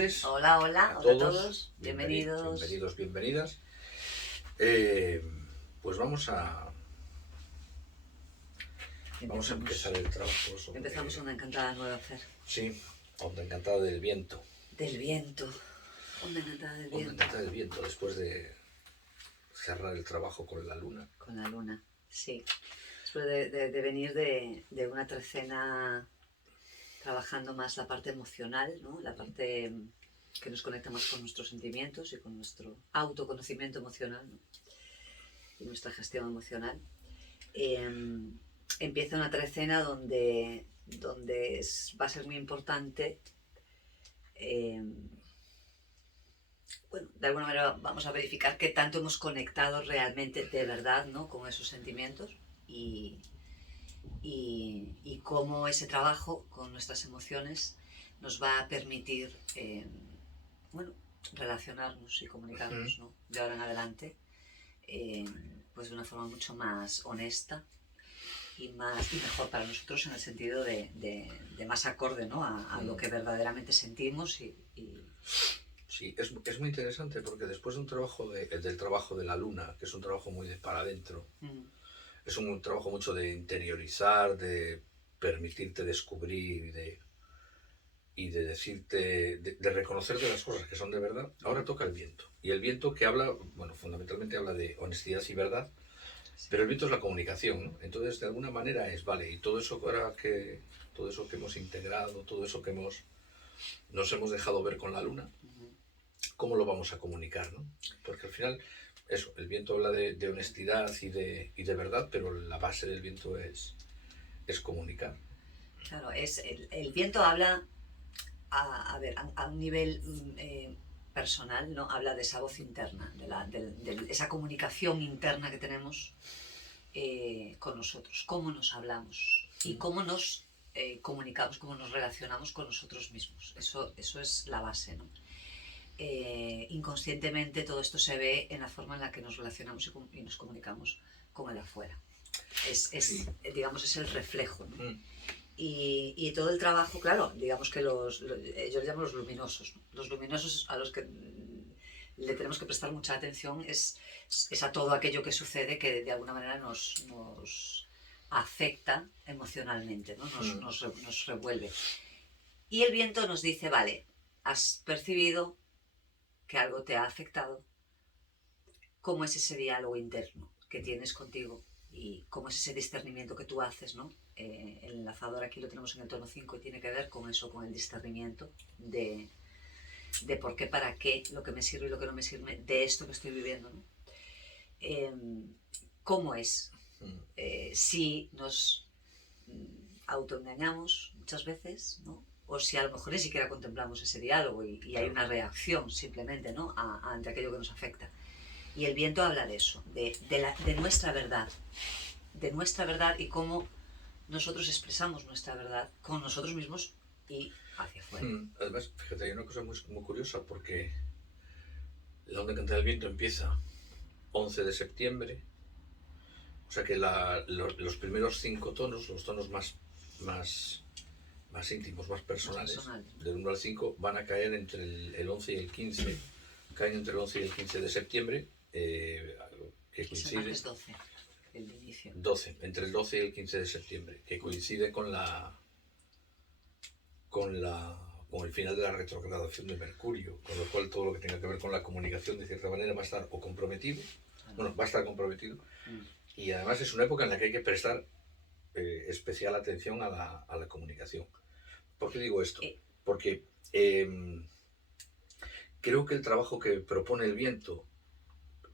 tardes Hola, hola, a hola a todos. todos, bienvenidos. Bienvenidos, bienvenidas. Pues vamos a empezar el trabajo sobre... Empezamos una encantada nueva, Fer. Sí, Onda Encantada del Viento. Del viento. Onda encantada del Onda viento. Encantada del Viento, después de cerrar el trabajo con la luna. Con la luna, sí. Después de venir de una trecena trabajando más la parte emocional, ¿no? La parte que nos conecta más con nuestros sentimientos y con nuestro autoconocimiento emocional, ¿no? Y nuestra gestión emocional. Empieza una trecena donde va a ser muy importante, bueno, de alguna manera vamos a verificar qué tanto hemos conectado realmente de verdad, ¿no? Con esos sentimientos y cómo ese trabajo con nuestras emociones nos va a permitir, bueno, relacionarnos y comunicarnos, ¿no? De ahora en adelante, pues de una forma mucho más honesta y mejor para nosotros, en el sentido de más acorde, ¿no? a lo que verdaderamente sentimos Sí, es muy interesante porque después de un trabajo del trabajo de la luna, que es un trabajo muy de para adentro, es un trabajo mucho de interiorizar, de permitirte descubrir y de decirte, de reconocerte las cosas que son de verdad. Ahora toca el viento. Y el viento, que habla, bueno, fundamentalmente habla de honestidad y verdad, pero el viento es la comunicación, ¿no? Entonces, de alguna manera vale, y todo eso que hemos integrado, todo eso que nos hemos dejado ver con la luna, ¿cómo lo vamos a comunicar, no? Porque al final, eso, el viento habla de honestidad y de verdad, pero la base del viento es comunicar. Claro, el viento habla a un nivel personal, ¿no? Habla de esa voz interna, de esa comunicación interna que tenemos con nosotros, cómo nos hablamos y cómo nos comunicamos, cómo nos relacionamos con nosotros mismos. Eso es la base, ¿no? Inconscientemente todo esto se ve en la forma en la que nos relacionamos y nos comunicamos con el afuera. Sí. Digamos, es el reflejo, ¿no? Y todo el trabajo, claro, digamos que yo les llamo los luminosos, ¿no? Los luminosos a los que le tenemos que prestar mucha atención es a todo aquello que sucede que de alguna manera nos afecta emocionalmente, ¿no? Nos revuelve. Y el viento nos dice, vale, has percibido que algo te ha afectado, cómo es ese diálogo interno que tienes contigo y cómo es ese discernimiento que tú haces, ¿no? El enlazador aquí lo tenemos en el tono 5 y tiene que ver con eso, con el discernimiento de por qué, para qué, lo que me sirve y lo que no me sirve de esto que estoy viviendo, ¿no? ¿Cómo es? Si nos autoengañamos muchas veces, ¿no? O si a lo mejor ni siquiera contemplamos ese diálogo y hay una reacción simplemente, ¿no? ante aquello que nos afecta. Y el viento habla de eso, de nuestra verdad y cómo nosotros expresamos nuestra verdad con nosotros mismos y hacia afuera. Además, fíjate, hay una cosa muy curiosa, porque la Onda Encantada del Viento empieza 11 de septiembre, o sea que los primeros 5 tonos, los tonos más íntimos, más personales, del 1 al 5, van a caer entre el 11 y el 15, caen entre el 11 y el 15 de septiembre, que coincide... Es 12, el inicio. 12, entre el 12 y el 15 de septiembre, que coincide con el final de la retrogradación de Mercurio, con lo cual todo lo que tenga que ver con la comunicación, de cierta manera, va a estar comprometido, va a estar comprometido, y además es una época en la que hay que prestar especial atención a la comunicación. ¿Por qué digo esto? Porque creo que el trabajo que propone el viento,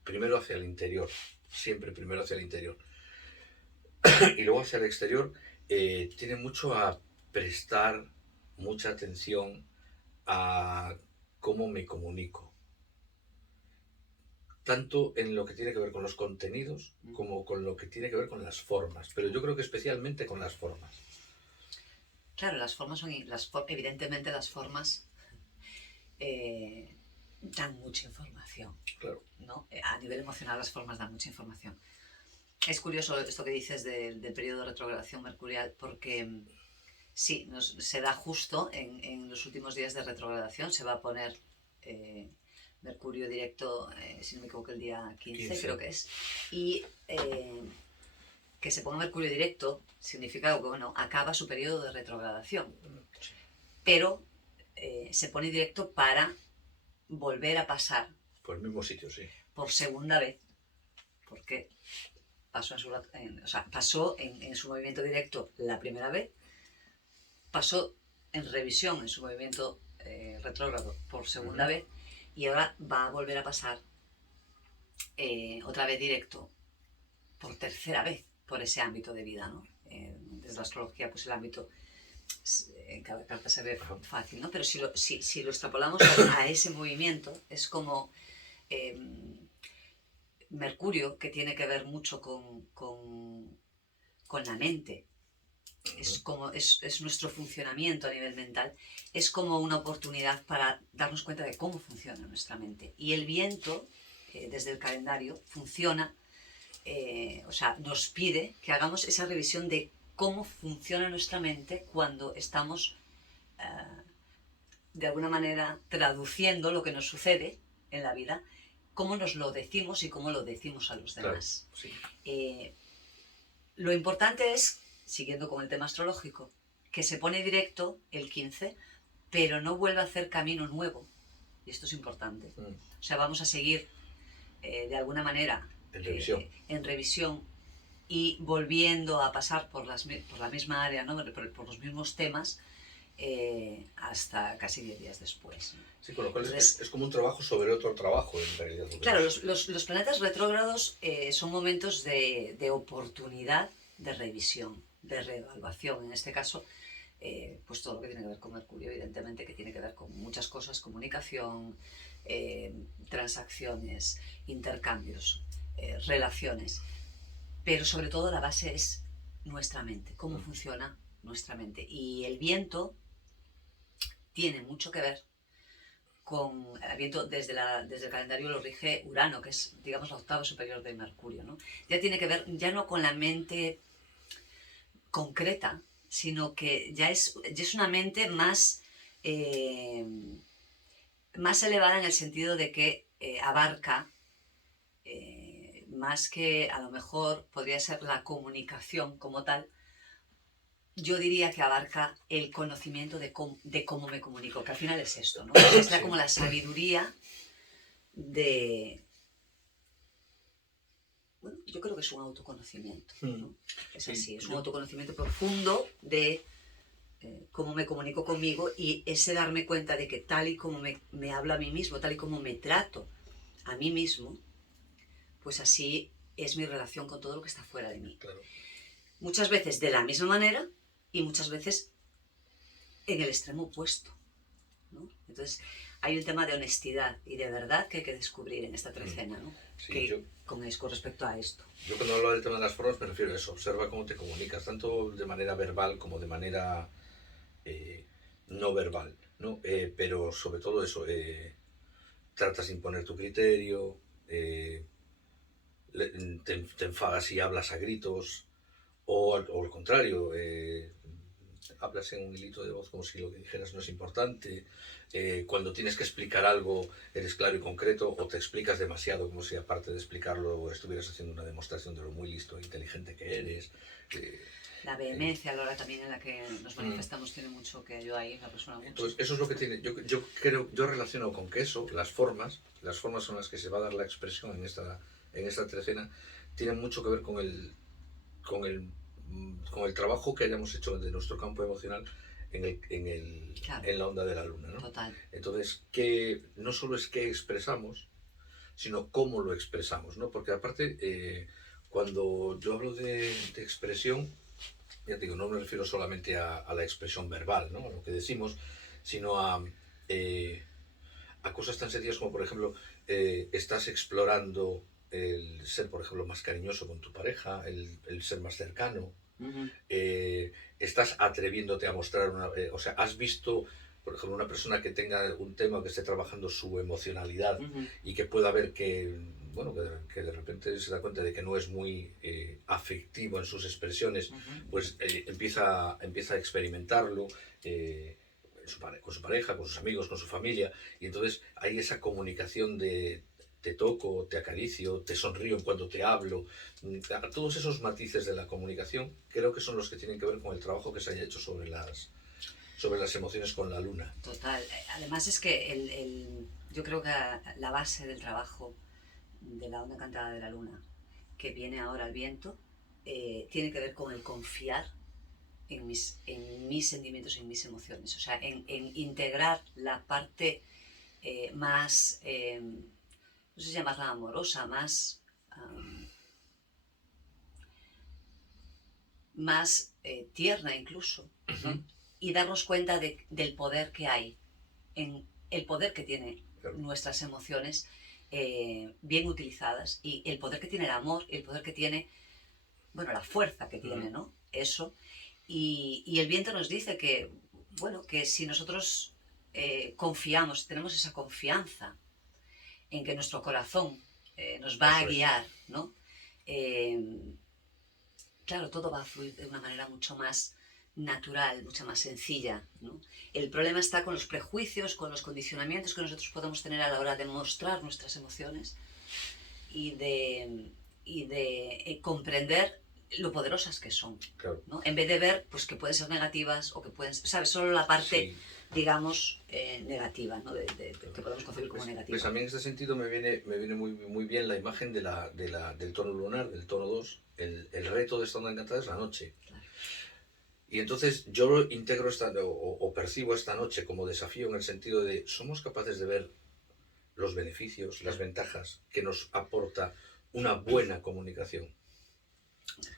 primero hacia el interior, siempre primero hacia el interior, y luego hacia el exterior, tiene mucho a prestar mucha atención a cómo me comunico, tanto en lo que tiene que ver con los contenidos como con lo que tiene que ver con las formas, pero yo creo que especialmente con las formas. Claro, las formas son, evidentemente las formas dan mucha información, claro, ¿no? A nivel emocional las formas dan mucha información. Es curioso esto que dices del periodo de retrogradación mercurial, porque Sí, se da justo en los últimos días de retrogradación, se va a poner Mercurio directo, si no me equivoco, el día 15 creo que es, y que se ponga Mercurio directo significa que, bueno, acaba su periodo de retrogradación, pero se pone directo para volver a pasar por el mismo sitio, sí, por segunda vez, porque pasó en su movimiento directo la primera vez, pasó en revisión en su movimiento retrógrado por segunda vez, y ahora va a volver a pasar otra vez directo por tercera vez por ese ámbito de vida, ¿no? Desde la astrología, pues el ámbito en cada carta se ve fácil, ¿no? Pero si lo extrapolamos a ese movimiento, es como Mercurio, que tiene que ver mucho con la mente, es nuestro funcionamiento a nivel mental, es como una oportunidad para darnos cuenta de cómo funciona nuestra mente. Y el viento, desde el calendario, funciona, nos pide que hagamos esa revisión de cómo funciona nuestra mente cuando estamos, de alguna manera, traduciendo lo que nos sucede en la vida, cómo nos lo decimos y cómo lo decimos a los demás. Claro, sí. Lo importante es, siguiendo con el tema astrológico, que se pone directo el 15, pero no vuelve a hacer camino nuevo. Y esto es importante. O sea, vamos a seguir, de alguna manera, en revisión y volviendo a pasar por la misma área, ¿no? por los mismos temas, hasta casi 10 días después. Sí, con lo cual es como un trabajo sobre otro trabajo, en realidad. Claro, los planetas retrógrados son momentos de oportunidad, de revisión, de reevaluación. En este caso, pues todo lo que tiene que ver con Mercurio, evidentemente, que tiene que ver con muchas cosas: comunicación, transacciones, intercambios, relaciones. Pero sobre todo la base es nuestra mente, cómo funciona nuestra mente. Y el viento tiene mucho que ver con el viento. Desde el calendario lo rige Urano, que es, digamos, la octava superior de Mercurio, ¿no? Ya tiene que ver, ya no con la mente concreta, sino que ya es una mente más elevada, en el sentido de que abarca más que, a lo mejor podría ser la comunicación como tal. Yo diría que abarca el conocimiento de cómo me comunico, que al final es esto, ¿no? Es como la sabiduría de... Bueno, yo creo que es un autoconocimiento, ¿no? Es así, es un autoconocimiento profundo de cómo me comunico conmigo, y ese darme cuenta de que tal y como me hablo a mí mismo, tal y como me trato a mí mismo, pues así es mi relación con todo lo que está fuera de mí. Claro. Muchas veces de la misma manera y muchas veces en el extremo opuesto, ¿no? Entonces hay un tema de honestidad y de verdad que hay que descubrir en esta trecena, ¿no? Sí, con respecto a esto. Yo, cuando hablo del tema de las formas, me refiero a eso: observa cómo te comunicas, tanto de manera verbal como de manera no verbal, ¿no? Pero sobre todo eso, tratas de imponer tu criterio, te enfadas y hablas a gritos, o al contrario, hablas en un hilito de voz como si lo que dijeras no es importante. Cuando tienes que explicar algo, eres claro y concreto, o te explicas demasiado, como si aparte de explicarlo estuvieras haciendo una demostración de lo muy listo e inteligente que eres. La vehemencia a la hora también en la que nos manifestamos tiene mucho que ayudar ahí, me resuena mucho. Entonces, eso es lo que tiene. Yo relaciono con que eso, las formas son las que se va a dar la expresión en esta trecena, tienen mucho que ver con el trabajo que hayamos hecho de nuestro campo emocional en la onda de la luna, ¿no? Total. Entonces, que no solo es qué expresamos, sino cómo lo expresamos, ¿no? Porque aparte, cuando yo hablo de expresión, ya te digo, no me refiero solamente a la expresión verbal, ¿no? A lo que decimos, sino a cosas tan sencillas como, por ejemplo, estás explorando el ser, por ejemplo, más cariñoso con tu pareja, el ser más cercano. Estás atreviéndote a mostrar has visto, por ejemplo, una persona que tenga un tema, que esté trabajando su emocionalidad y que pueda ver que bueno, que de repente se da cuenta de que no es muy afectivo en sus expresiones, pues empieza a experimentarlo con su pareja, con sus amigos, con su familia, y entonces hay esa comunicación de te toco, te acaricio, te sonrío cuando te hablo. Todos esos matices de la comunicación creo que son los que tienen que ver con el trabajo que se haya hecho sobre las emociones con la luna. Total. Además es que yo creo que la base del trabajo de la onda encantada de la luna, que viene ahora al viento, tiene que ver con el confiar en mis sentimientos y en mis emociones. O sea, en integrar la parte más, no sé si llamarla amorosa, más tierna incluso, ¿no? Y darnos cuenta del poder que hay, en el poder que tienen nuestras emociones bien utilizadas, y el poder que tiene el amor, y el poder que tiene, bueno, la fuerza que tiene, ¿no? Eso. Y el viento nos dice que, bueno, que si nosotros confiamos, tenemos esa confianza en que nuestro corazón nos va a guiar, ¿no? Claro, todo va a fluir de una manera mucho más natural, mucho más sencilla, ¿no? El problema está con los prejuicios, con los condicionamientos que nosotros podemos tener a la hora de mostrar nuestras emociones y de comprender lo poderosas que son, claro, ¿no? En vez de ver pues, que pueden ser negativas o que pueden, ¿sabes? Solo la parte, sí, digamos, negativa, ¿no? Que podemos concebir como negativa. Pues a mí en este sentido me viene muy bien la imagen del tono lunar, del tono 2. El reto de esta onda encantada es la noche. Claro. Y entonces yo integro o percibo esta noche como desafío en el sentido de somos capaces de ver los beneficios, las ventajas que nos aporta una buena comunicación.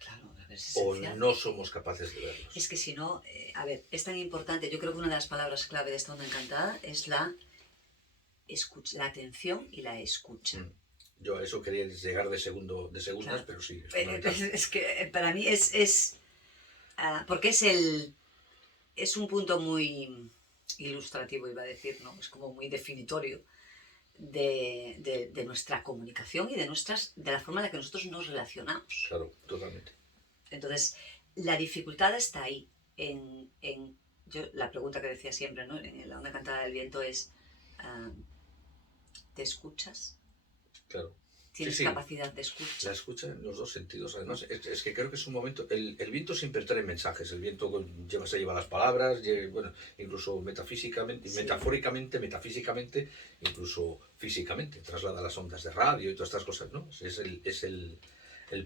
Claro, o no somos capaces de verlos. Es que si no, a ver, es tan importante, yo creo que una de las palabras clave de esta onda encantada es la atención y la escucha. Yo a eso quería llegar de segundas, claro, pero sí. Es que para mí porque es un punto muy ilustrativo, iba a decir, ¿no? Es como muy definitorio de nuestra comunicación y de la forma en la que nosotros nos relacionamos. Claro, totalmente. Entonces, la dificultad está ahí. La pregunta que decía siempre, ¿no? En la onda encantada del viento es, ¿te escuchas? Claro. ¿Tienes capacidad de escucha? La escucha en los dos sentidos. Además, es que creo que es un momento... El viento siempre trae mensajes. El viento se lleva las palabras, bueno, incluso metafísicamente, metafóricamente, incluso físicamente. Traslada las ondas de radio y todas estas cosas, ¿no? Es el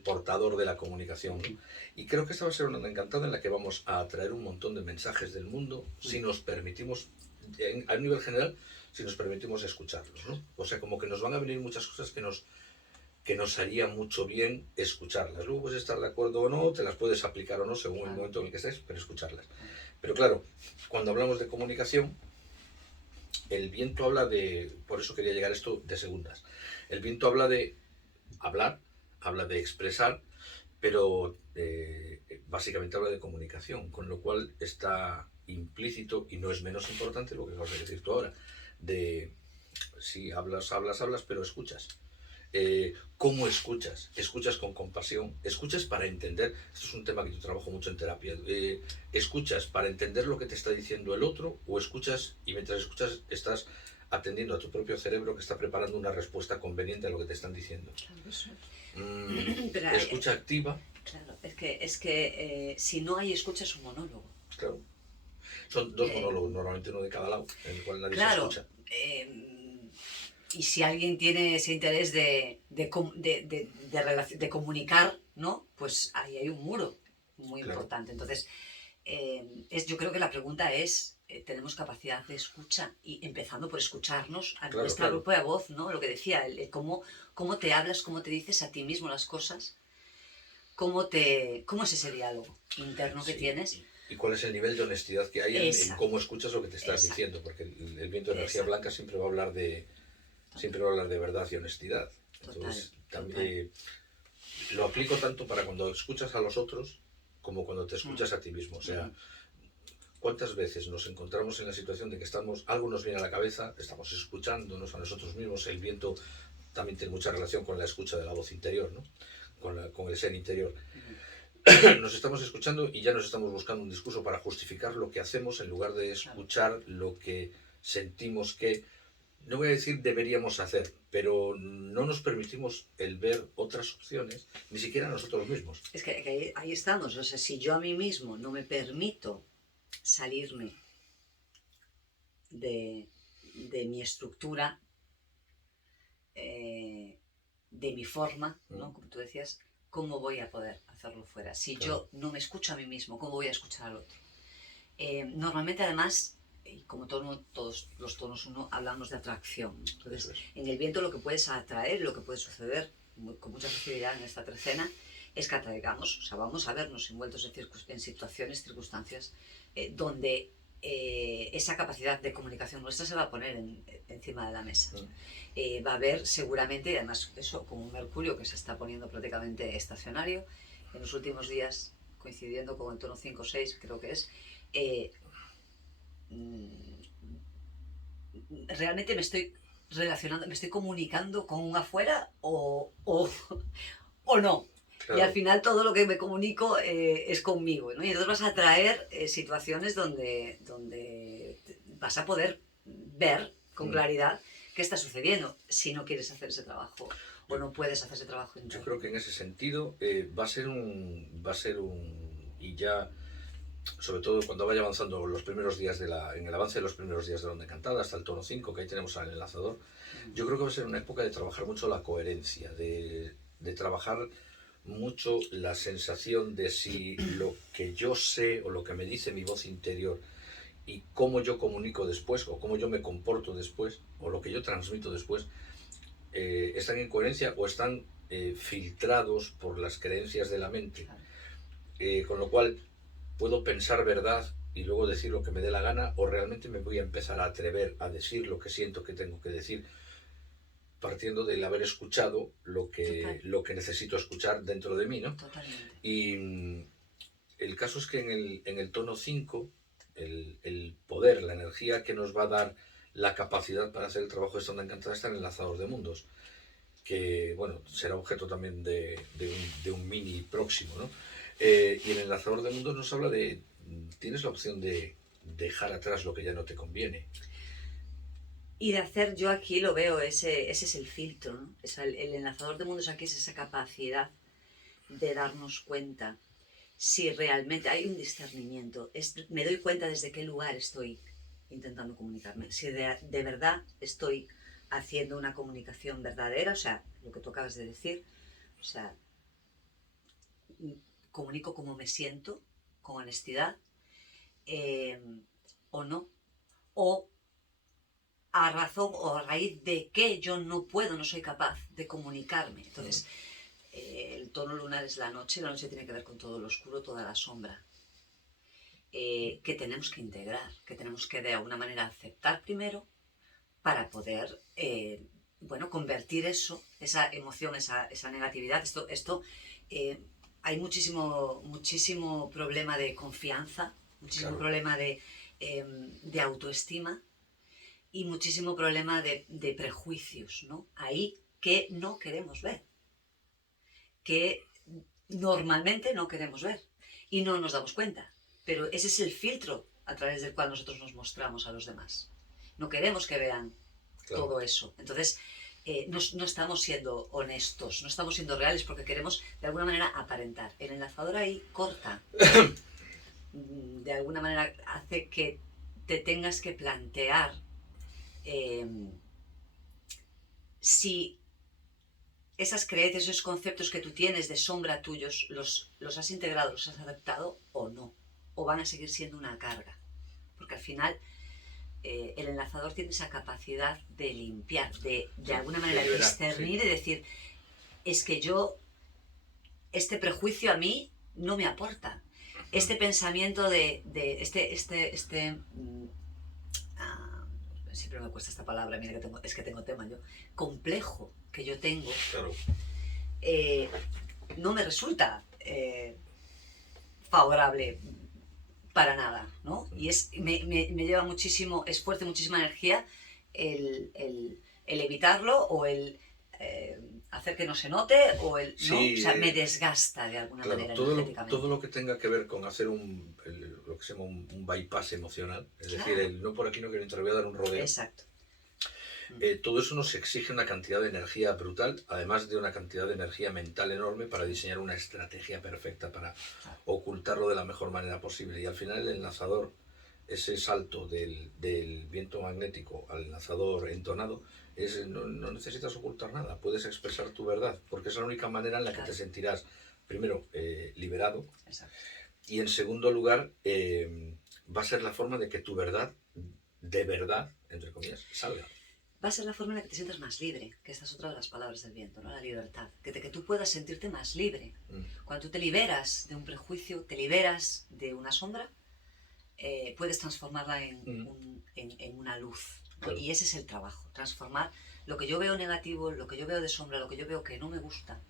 portador de la comunicación, ¿no? Y creo que esta va a ser una onda encantada en la que vamos a atraer un montón de mensajes del mundo si nos permitimos, a nivel general, si nos permitimos escucharlos, ¿no? O sea, como que nos van a venir muchas cosas que nos haría mucho bien escucharlas. Luego puedes estar de acuerdo o no, te las puedes aplicar o no según el momento en el que estés, pero escucharlas. Pero claro, cuando hablamos de comunicación, el viento habla de... Por eso quería llegar a esto de segundas. El viento habla de hablar, habla de expresar, pero básicamente habla de comunicación, con lo cual está implícito, y no es menos importante lo que acabas de decir tú ahora, de sí, hablas, pero escuchas. ¿Cómo escuchas? Escuchas con compasión, escuchas para entender. Esto es un tema que yo trabajo mucho en terapia. ¿Escuchas para entender lo que te está diciendo el otro, o escuchas y mientras escuchas estás atendiendo a tu propio cerebro que está preparando una respuesta conveniente a lo que te están diciendo? Claro, escucha activa. Claro, es que si no hay escucha es un monólogo. Claro. Son dos monólogos, normalmente uno de cada lado, en el cual nadie se escucha. Y si alguien tiene ese interés de comunicar, ¿no? Pues ahí hay un muro muy importante. Entonces, yo creo que la pregunta es, ¿tenemos capacidad de escucha? Y empezando por escucharnos a nuestra propia voz, ¿no? Lo que decía, cómo te hablas, cómo te dices a ti mismo las cosas, cómo es ese diálogo interno que tienes. ¿Y cuál es el nivel de honestidad que hay en cómo escuchas lo que te estás diciendo? Porque el viento de energía blanca siempre va a hablar de verdad y honestidad. Entonces, también lo aplico tanto para cuando escuchas a los otros como cuando te escuchas a ti mismo. O sea, ¿cuántas veces nos encontramos en la situación de que algo nos viene a la cabeza, estamos escuchándonos a nosotros mismos, el viento también tiene mucha relación con la escucha de la voz interior, ¿no? Con el ser interior. Nos estamos escuchando y ya nos estamos buscando un discurso para justificar lo que hacemos en lugar de escuchar lo que sentimos que, no voy a decir deberíamos hacer, pero no nos permitimos el ver otras opciones, ni siquiera nosotros mismos. Es que ahí estamos, o sea, si yo a mí mismo no me permito salirme de mi estructura, de mi forma, ¿no? Como tú decías, ¿cómo voy a poder hacerlo fuera? Si yo no me escucho a mí mismo, ¿cómo voy a escuchar al otro? Normalmente, además, como todos los tonos 1, hablamos de atracción. Entonces, en el viento lo que puedes atraer, lo que puede suceder con mucha facilidad en esta trecena, es que atraigamos, o sea, vamos a vernos envueltos en situaciones, circunstancias, donde esa capacidad de comunicación nuestra se va a poner encima de la mesa. Va a haber seguramente, y además eso con un Mercurio que se está poniendo prácticamente estacionario, en los últimos días, coincidiendo con el tono 5-6, creo que es, realmente me estoy relacionando, me estoy comunicando con un afuera o no. Claro. Y al final todo lo que me comunico es conmigo, ¿no? Y entonces vas a traer situaciones donde vas a poder ver con claridad qué está sucediendo si no quieres hacer ese trabajo o no puedes hacer ese trabajo interno. Yo creo que en ese sentido va a ser un y ya sobre todo cuando vaya avanzando los primeros días en el avance de los primeros días de la onda encantada hasta el tono 5 que ahí tenemos al enlazador, yo creo que va a ser una época de trabajar mucho la coherencia, de trabajar mucho la sensación de si lo que yo sé o lo que me dice mi voz interior y cómo yo comunico después o cómo yo me comporto después o lo que yo transmito después están en coherencia o están filtrados por las creencias de la mente, con lo cual puedo pensar verdad y luego decir lo que me dé la gana o realmente me voy a empezar a atrever a decir lo que siento que tengo que decir partiendo del haber escuchado lo que necesito escuchar dentro de mí, ¿no? Totalmente. Y el caso es que en el tono 5, el poder, la energía que nos va a dar la capacidad para hacer el trabajo de esta onda encantada está en el enlazador de mundos, que, bueno, será objeto también de un mini próximo, ¿no? Y el enlazador de mundos nos habla de, tienes la opción de dejar atrás lo que ya no te conviene. Y de hacer, yo aquí lo veo, ese es el filtro, ¿no? El enlazador de mundos aquí es esa capacidad de darnos cuenta si realmente hay un discernimiento. Me doy cuenta desde qué lugar estoy intentando comunicarme. Si de verdad estoy haciendo una comunicación verdadera, o sea, lo que tú acabas de decir, o sea, comunico como me siento, con honestidad, o no. O a razón o a raíz de que yo no puedo, no soy capaz de comunicarme. Entonces, el tono lunar es la noche tiene que ver con todo lo oscuro, toda la sombra, que tenemos que integrar, que tenemos que de alguna manera aceptar primero para poder, convertir eso, esa emoción, esa negatividad, esto hay muchísimo problema de confianza, muchísimo problema de autoestima, y muchísimo problema de prejuicios, ¿no? Ahí que no queremos ver, que normalmente no queremos ver y no nos damos cuenta, pero ese es el filtro a través del cual nosotros nos mostramos a los demás. No queremos que vean todo eso, entonces no estamos siendo honestos, no estamos siendo reales porque queremos de alguna manera aparentar. El enlazador ahí corta, de alguna manera hace que te tengas que plantear si esas creencias, esos conceptos que tú tienes de sombra tuyos, los has integrado, los has adaptado o no, o van a seguir siendo una carga, porque al final el enlazador tiene esa capacidad de limpiar, de alguna manera discernir y decir, es que este prejuicio a mí no me aporta, este pensamiento siempre me cuesta esta palabra, mira que tengo tema yo, complejo que yo tengo, no me resulta favorable para nada, ¿no? Y me lleva muchísimo esfuerzo, muchísima energía el evitarlo o el hacer que no se note o el, ¿no? Sí, o sea, me desgasta de alguna claro, manera energéticamente. todo lo que tenga que ver con hacer lo que se llama un bypass emocional, es decir, Claro. el no por aquí no quiero entrar, voy a dar un rodeo. Exacto. Todo eso nos exige una cantidad de energía brutal, además de una cantidad de energía mental enorme para diseñar una estrategia perfecta para ocultarlo de la mejor manera posible. Y al final el enlazador, ese salto del viento magnético al enlazador entonado, no necesitas ocultar nada, puedes expresar tu verdad, porque es la única manera en la que te sentirás, primero, liberado, Exacto. y en segundo lugar, va a ser la forma de que tu verdad, de verdad, entre comillas, salga. Va a ser la forma en la que te sientas más libre, que esta es otra de las palabras del viento, ¿no? La libertad, que tú puedas sentirte más libre. Cuando tú te liberas de un prejuicio, te liberas de una sombra, puedes transformarla en una luz, ¿no? Claro. Y ese es el trabajo, transformar lo que yo veo negativo, lo que yo veo de sombra, lo que yo veo que no me gusta,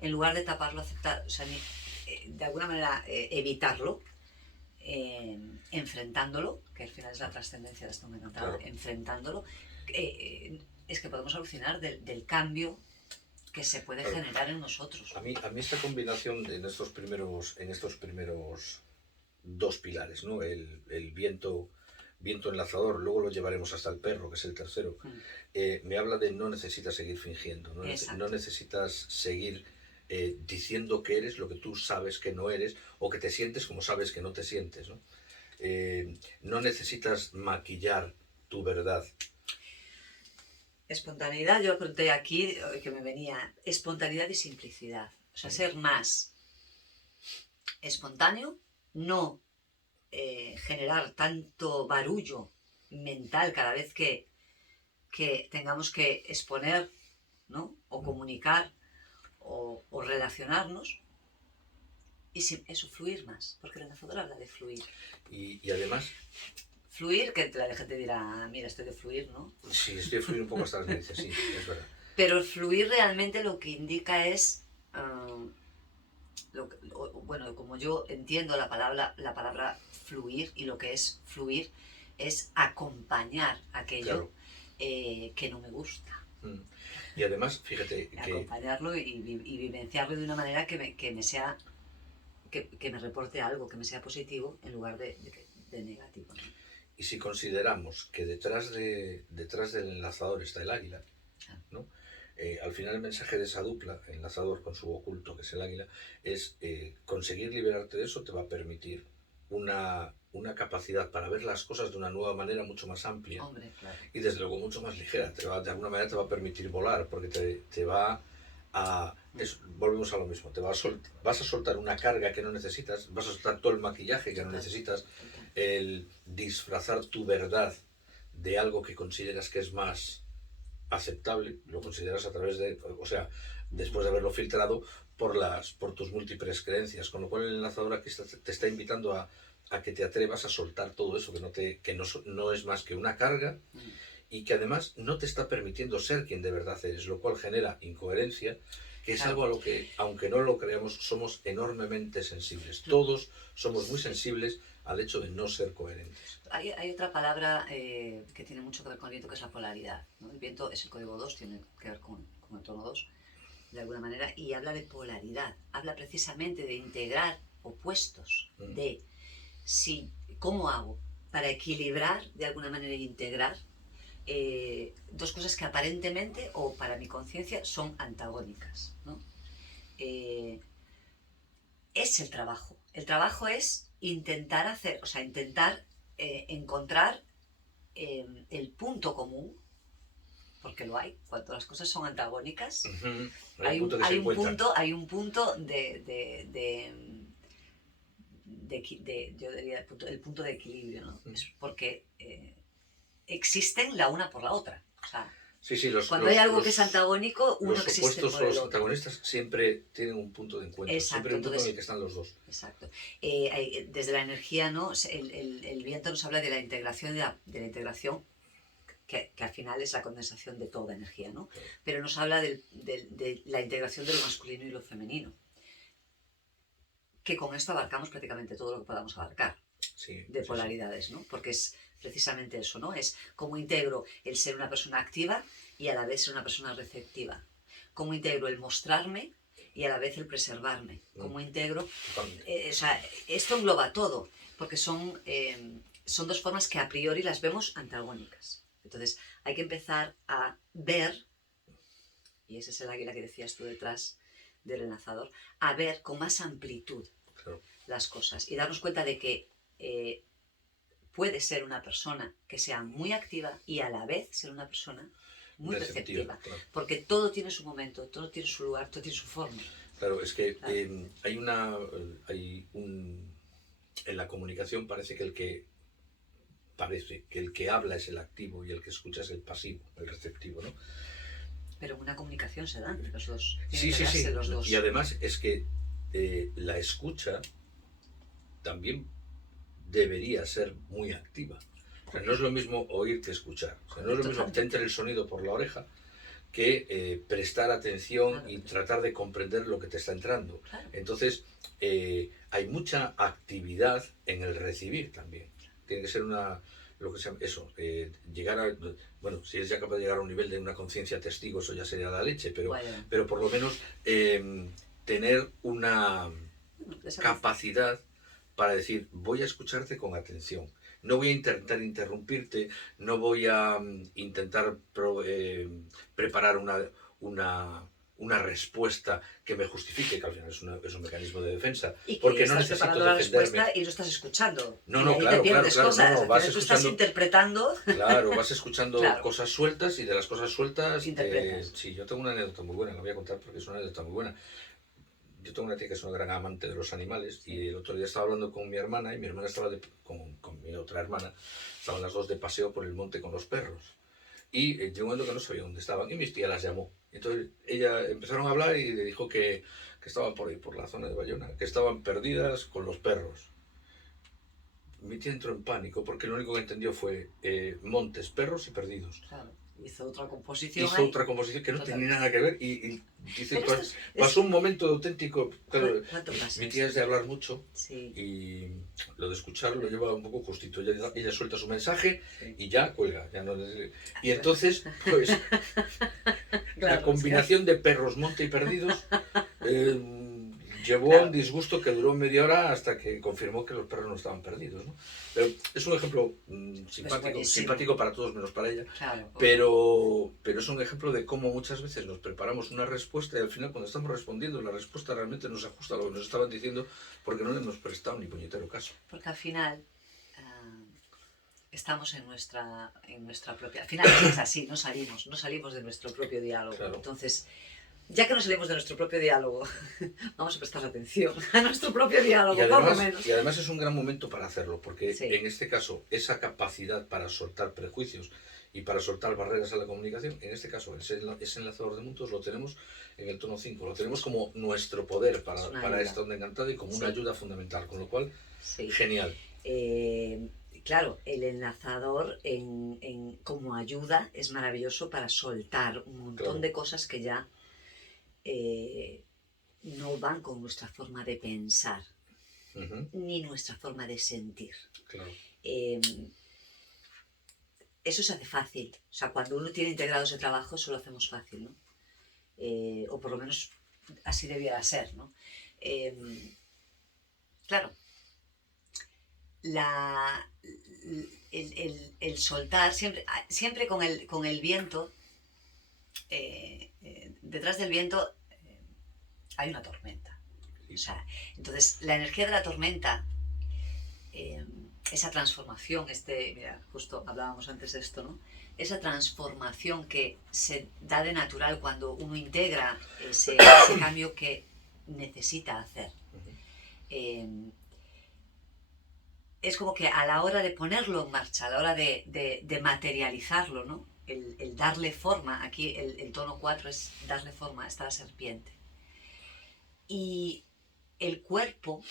en lugar de taparlo, aceptar, o sea, de alguna manera evitarlo, enfrentándolo, que al final es la trascendencia de esto que me he encantado, claro. Enfrentándolo, es que podemos alucinar del cambio que se puede claro. Generar en nosotros. A mí esta combinación en estos primeros dos pilares, ¿no? El viento enlazador, luego lo llevaremos hasta el perro, que es el tercero, me habla de no necesitas seguir fingiendo, no necesitas seguir diciendo que eres lo que tú sabes que no eres, o que te sientes como sabes que no te sientes, ¿no? No necesitas maquillar tu verdad. Espontaneidad, yo apunté aquí que me venía, espontaneidad y simplicidad. O sea, ser más espontáneo, no generar tanto barullo mental cada vez que tengamos que exponer, ¿no? O comunicar o relacionarnos. Y eso, fluir más, porque el enlazador habla de fluir. Y además... Fluir, que la gente dirá, mira, estoy de fluir, ¿no? Sí, estoy de fluir un poco hasta las narices, sí, es verdad. Pero el fluir realmente lo que indica es, bueno, como yo entiendo la palabra fluir, y lo que es fluir es acompañar aquello, claro. Que no me gusta. Y además, fíjate que... Acompañarlo y vivenciarlo de una manera que me sea... Que me reporte algo, que me sea positivo en lugar de negativo, ¿no? Y si consideramos que detrás del enlazador está el águila, ¿no? Al final el mensaje de esa dupla, el enlazador con su oculto, que es el águila, es conseguir liberarte de eso te va a permitir una capacidad para ver las cosas de una nueva manera mucho más amplia. Hombre, claro. Y desde luego mucho más ligera. De alguna manera te va a permitir volar, porque te va a... volvemos a lo mismo, vas a soltar una carga que no necesitas, vas a soltar todo el maquillaje que no necesitas, el disfrazar tu verdad de algo que consideras que es más aceptable, lo consideras a través de, o sea, después de haberlo filtrado por tus múltiples creencias, con lo cual el enlazador aquí te está invitando a que te atrevas a soltar todo eso que no es más que una carga, y que además no te está permitiendo ser quien de verdad eres, lo cual genera incoherencia, que es algo a lo que, aunque no lo creamos, somos enormemente sensibles. Todos somos muy sensibles al hecho de no ser coherentes. Hay otra palabra que tiene mucho que ver con el viento, que es la polaridad, ¿no? El viento es el código 2, tiene que ver con el tono 2, de alguna manera, y habla de polaridad, habla precisamente de integrar opuestos, de cómo hago para equilibrar, de alguna manera, e integrar dos cosas que aparentemente, o para mi conciencia, son antagónicas, ¿no? Es el trabajo. El trabajo es intentar encontrar el punto común, porque lo hay. Cuando las cosas son antagónicas, hay un punto yo diría el punto de equilibrio, ¿no? Es porque existen la una por la otra. O sea, cuando hay algo que es antagónico, uno existe por el otro. Los opuestos, los antagonistas, siempre tienen un punto de encuentro. Exacto, siempre un punto en el que están los dos. Exacto. Desde la energía, ¿no? El viento nos habla de la integración, de la integración, que al final es la condensación de toda energía, ¿no? Okay. Pero nos habla de la integración de lo masculino y lo femenino. Que con esto abarcamos prácticamente todo lo que podamos abarcar, de polaridades, ¿no? Porque es precisamente eso, ¿no? Es cómo integro el ser una persona activa y a la vez ser una persona receptiva. cómo integro el mostrarme y a la vez el preservarme, cómo integro, o sea, esto engloba todo, porque son dos formas que a priori las vemos antagónicas. Entonces hay que empezar a ver, y ese es el águila que decías tú detrás del enlazador, a ver con más amplitud las cosas y darnos cuenta de que puede ser una persona que sea muy activa y a la vez ser una persona muy receptiva, porque todo tiene su momento, todo tiene su lugar, todo tiene su forma. Claro, es que en la comunicación parece que el que habla es el activo y el que escucha es el pasivo, el receptivo, ¿no? Pero en una comunicación se dan los dos. Sí. Los dos. Y además es que la escucha también debería ser muy activa. O sea, no es lo mismo oír que escuchar. O sea, no es lo mismo que entre el sonido por la oreja que prestar atención y tratar de comprender lo que te está entrando. Entonces, hay mucha actividad en el recibir también. Tiene que ser lo que se llama eso, llegar a, bueno, si es ya capaz de llegar a un nivel de una conciencia testigo, eso ya sería la leche, pero por lo menos tener una capacidad para decir, voy a escucharte con atención. No voy a intentar interrumpirte, no voy a intentar preparar una respuesta que me justifique, que al final es un mecanismo de defensa. Y que porque estás no necesito preparando la defenderme. respuesta y no estás escuchando. No, y claro, te pierdes cosas. vas tú estás interpretando. Claro, vas escuchando cosas sueltas y de las cosas sueltas... interpretas. Sí, yo tengo una anécdota muy buena, la voy a contar porque es una anécdota muy buena. Yo tengo una tía que es una gran amante de los animales y el otro día estaba hablando con mi hermana y mi hermana estaba con mi otra hermana, estaban las dos de paseo por el monte con los perros y llegó un momento que no sabía dónde estaban y mi tía las llamó. Entonces empezaron a hablar y le dijo que estaban por ahí, por la zona de Bayona, que estaban perdidas con los perros. Mi tía entró en pánico porque lo único que entendió fue montes, perros y perdidos. Claro. Hizo otra composición. Otra composición que no tenía nada que ver y dice, pasó un momento auténtico. Claro, mi tía es de hablar mucho y lo de escuchar lo lleva un poco justito. Ella suelta su mensaje y ya cuelga. Y entonces, pues, la combinación de perros, monte y perdidos llevó a un disgusto que duró media hora hasta que confirmó que los perros no estaban perdidos, ¿no? Pero es un ejemplo simpático para todos menos para ella, pero es un ejemplo de cómo muchas veces nos preparamos una respuesta y al final cuando estamos respondiendo la respuesta realmente nos ajusta a lo que nos estaban diciendo porque no le hemos prestado ni puñetero caso. Porque al final estamos en nuestra propia... Al final es así, no salimos de nuestro propio diálogo. Claro. Entonces, ya que no salimos de nuestro propio diálogo, vamos a prestar atención a nuestro propio diálogo, por lo menos. Y además es un gran momento para hacerlo, porque en este caso, esa capacidad para soltar prejuicios y para soltar barreras a la comunicación, en este caso, ese enlazador de mundos lo tenemos en el tono 5, lo tenemos como nuestro poder para esta onda encantada y como una ayuda fundamental, con lo cual, genial. Claro, el enlazador como ayuda es maravilloso para soltar un montón de cosas que ya no van con nuestra forma de pensar, ni nuestra forma de sentir. Claro. Eso se hace fácil. O sea, cuando uno tiene integrado ese trabajo, eso lo hacemos fácil, ¿no? O por lo menos así debiera ser, ¿no? Claro. El soltar, siempre con el viento, detrás del viento hay una tormenta. O sea, entonces, la energía de la tormenta, esa transformación, mira, justo hablábamos antes de esto, ¿no? Esa transformación que se da de natural cuando uno integra ese cambio que necesita hacer. Es como que a la hora de ponerlo en marcha, a la hora de materializarlo, ¿no? El darle forma, aquí el tono 4 es darle forma a esta serpiente. Y el cuerpo,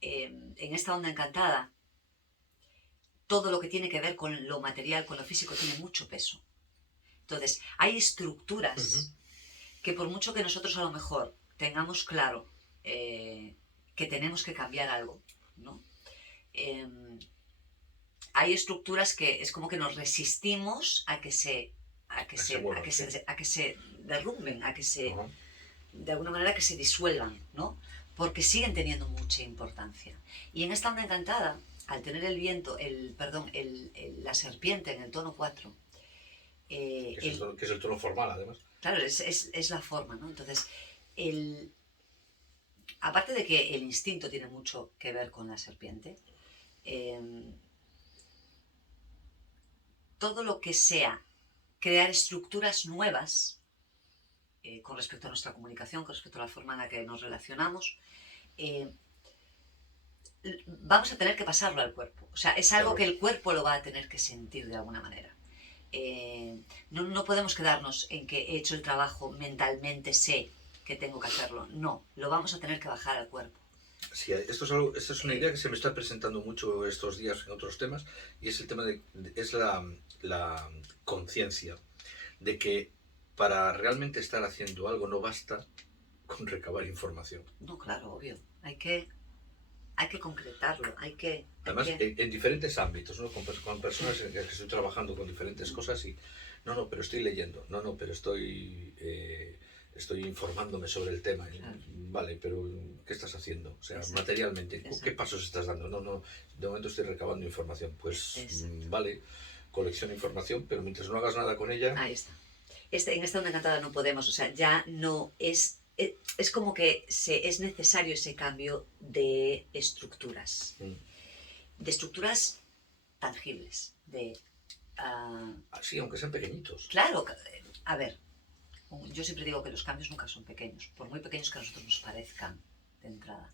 en esta onda encantada, todo lo que tiene que ver con lo material, con lo físico, tiene mucho peso. Entonces, hay estructuras que por mucho que nosotros a lo mejor tengamos claro que tenemos que cambiar algo, ¿no? Hay estructuras que es como que nos resistimos a que se derrumben, a que se, de alguna manera, que se disuelvan, ¿no? Porque siguen teniendo mucha importancia. Y en esta onda encantada, al tener el viento, la serpiente en el tono 4, que es el tono formal, además. Claro, es la forma, ¿no? Entonces, aparte de que el instinto tiene mucho que ver con la serpiente, todo lo que sea crear estructuras nuevas con respecto a nuestra comunicación, con respecto a la forma en la que nos relacionamos, vamos a tener que pasarlo al cuerpo. O sea, es algo que el cuerpo lo va a tener que sentir de alguna manera. No podemos quedarnos en que he hecho el trabajo mentalmente, sé que tengo que hacerlo. No, lo vamos a tener que bajar al cuerpo. Sí, esto es una idea que se me está presentando mucho estos días en otros temas, y es el tema es la conciencia de que para realmente estar haciendo algo no basta con recabar información. No, claro, obvio. Hay que concretarlo, Además, en diferentes ámbitos, ¿no? Con personas que estoy trabajando con diferentes cosas y no, pero estoy leyendo, no, pero estoy informándome sobre el tema. Claro. Vale, pero ¿qué estás haciendo? O sea, Exacto. materialmente, Exacto. ¿qué pasos estás dando? No, de momento estoy recabando información. Pues vale, colecciona información, pero mientras no hagas nada con ella... Ahí está. En esta onda encantada no podemos, o sea, ya no es... Es como que es necesario ese cambio de estructuras. De estructuras tangibles. Sí, aunque sean pequeñitos. Claro, a ver, yo siempre digo que los cambios nunca son pequeños, por muy pequeños que a nosotros nos parezcan de entrada.